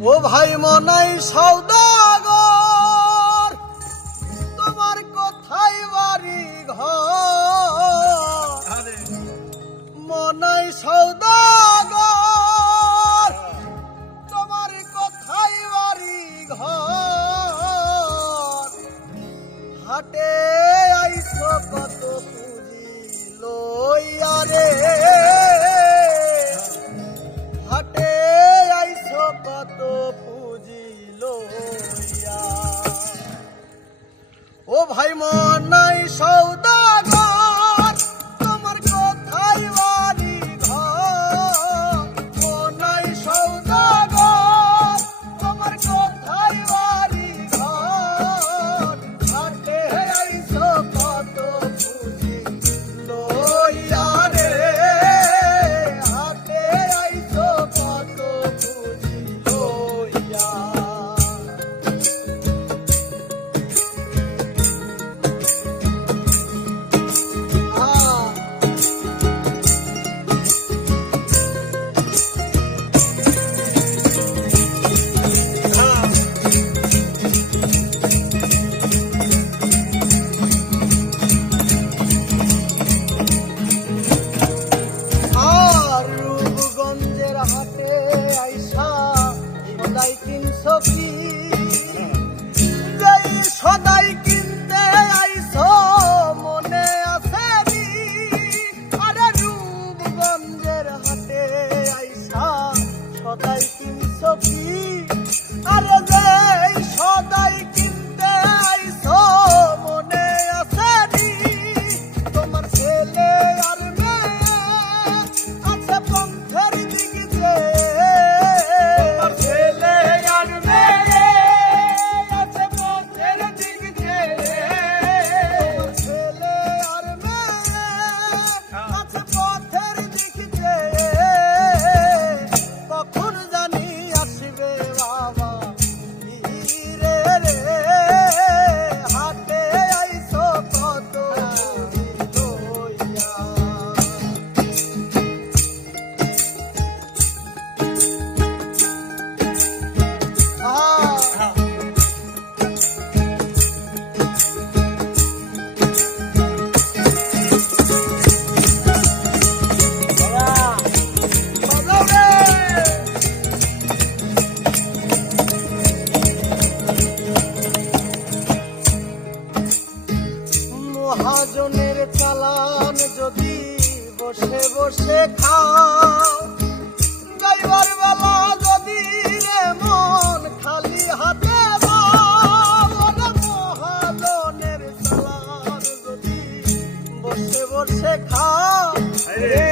ও ভাই মনাই সওদাগর, তোমার কোথায় বাড়ি ঘর? মনাই সওদাগর, তোমার কোথায় বাড়ি ঘর? হাটে আইছো কত পুঁজি লইয়া রে, হাটে আইছো কত পুঁজি লইয়া। ও ভাই মনাই সওদাগর, তোমার কোথায় বাড়ি ঘর? মনাই সওদাগর, তোমার কোথায় বাড়ি ঘর? হাটে আইছো কত পুঁজি লইয়া রে, হাটে আইছো কত পুঁজি লইয়া। হাটে আইসা সদাই কিনছো কি? যেই সদাই কিনতে আইছো মনে আছে নি? আরে রূপগঞ্জের হাটে আইসা সদাই কিনছো কি? আরে যেই সদাই কিনতে আইছো মনে আছে নি? তোমার ছেলে আর মেয়ে আছে পন্থের দিকে, তোমার ছেলে আর মেয়ে আছে পথের দিক ছেড়ে, তোমার ছেলে আর মেয়ে আছে পথের দিক ছেড়ে। কখন জানি আসবে বাবা ফিরে রে, হাটে আইছো কত লইয়া। মহাজনের চালান যদি বসে বসে খাও, যাইবার বেলা যদি রে মন খালি হাতে পাও। মহাজনের চালান যদি বসে বসে খাও রে